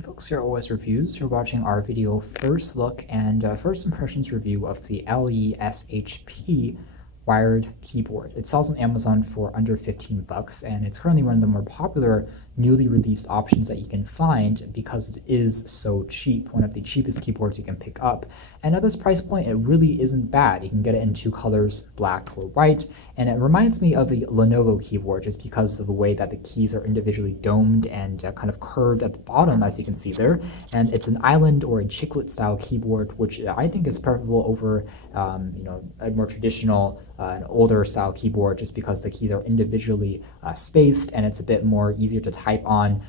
Hey folks, here at OS Reviews. You're watching our video first look and first impressions review of the LESHP wired keyboard. It sells on Amazon for under 15 bucks, and it's currently one of the more popular newly released options that you can find because it is so cheap, one of the cheapest keyboards you can pick up. And at this price point, it really isn't bad. You can get it in two colors, black or white, and it reminds me of a Lenovo keyboard just because of the way that the keys are individually domed and kind of curved at the bottom, as you can see there. And it's an island or a chiclet style keyboard, which I think is preferable over a more traditional an older style keyboard, just because the keys are individually spaced and it's a bit more easier to type on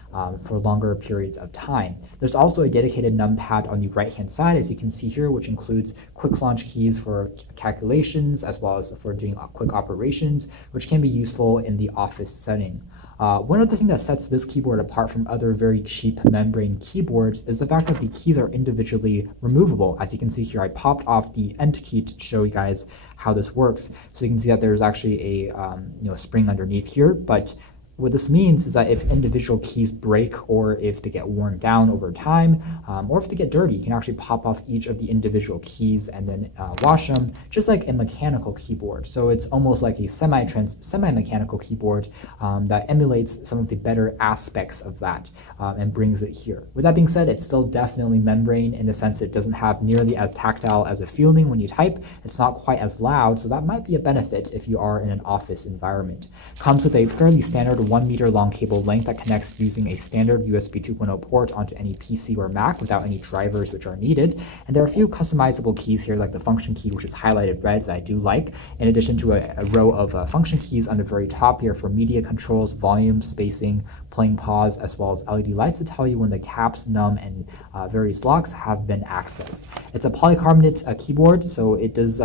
for longer periods of time. There's also a dedicated numpad on the right hand side, as you can see here, which includes quick launch keys for calculations as well as for doing quick operations, which can be useful in the office setting. One other thing that sets this keyboard apart from other very cheap membrane keyboards is the fact that the keys are individually removable. As you can see here, I popped off the end key to show you guys how this works. So you can see that there's actually a spring underneath here, but what this means is that if individual keys break or if they get worn down over time or if they get dirty, you can actually pop off each of the individual keys and then wash them, just like a mechanical keyboard. So it's almost like a semi-mechanical keyboard that emulates some of the better aspects of that and brings it here. With that being said, it's still definitely membrane in the sense it doesn't have nearly as tactile as a feeling when you type. It's not quite as loud, so that might be a benefit if you are in an office environment. Comes with a fairly standard 1 meter long cable length that connects using a standard USB 2.0 port onto any PC or Mac without any drivers which are needed. And there are a few customizable keys here, like the function key, which is highlighted red, that I do like, in addition to a row of function keys on the very top here for media controls, volume, spacing, playing pause, as well as LED lights to tell you when the caps, num, and various locks have been accessed. It's a polycarbonate keyboard, so it does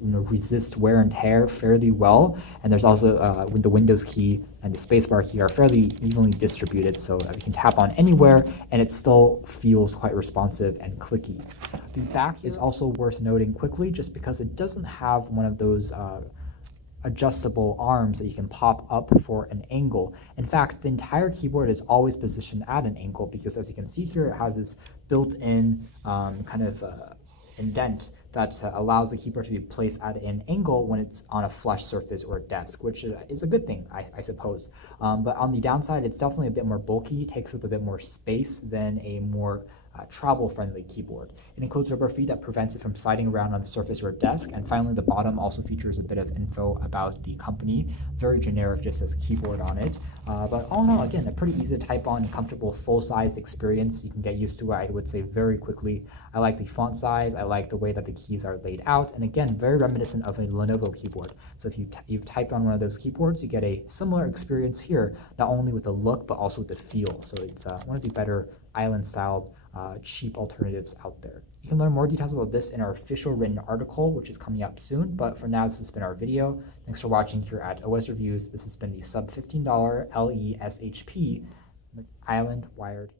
resist wear and tear fairly well. And there's also the Windows key and the spacebar key are fairly evenly distributed, so you can tap on anywhere and it still feels quite responsive and clicky. The back is also worth noting quickly, just because it doesn't have one of those adjustable arms that you can pop up for an angle. In fact, the entire keyboard is always positioned at an angle because, as you can see here, it has this built-in kind of indent that allows the keyboard to be placed at an angle when it's on a flush surface or a desk, which is a good thing, I suppose. But on the downside, it's definitely a bit more bulky, takes up a bit more space than a more travel-friendly keyboard. It includes rubber feet that prevents it from sliding around on the surface or desk. And finally, the bottom also features a bit of info about the company. Very generic, just says keyboard on it. But all in all, again, a pretty easy to type on, comfortable, full-sized experience. You can get used to it, I would say, very quickly. I like the font size. I like the way that the keys are laid out. And again, very reminiscent of a Lenovo keyboard. So if you've typed on one of those keyboards, you get a similar experience here, not only with the look, but also with the feel. So it's one of the better island-style cheap alternatives out there. You can learn more details about this in our official written article, which is coming up soon. But for now, this has been our video. Thanks for watching here at OS Reviews. This has been the sub $15 LESHP Island Wired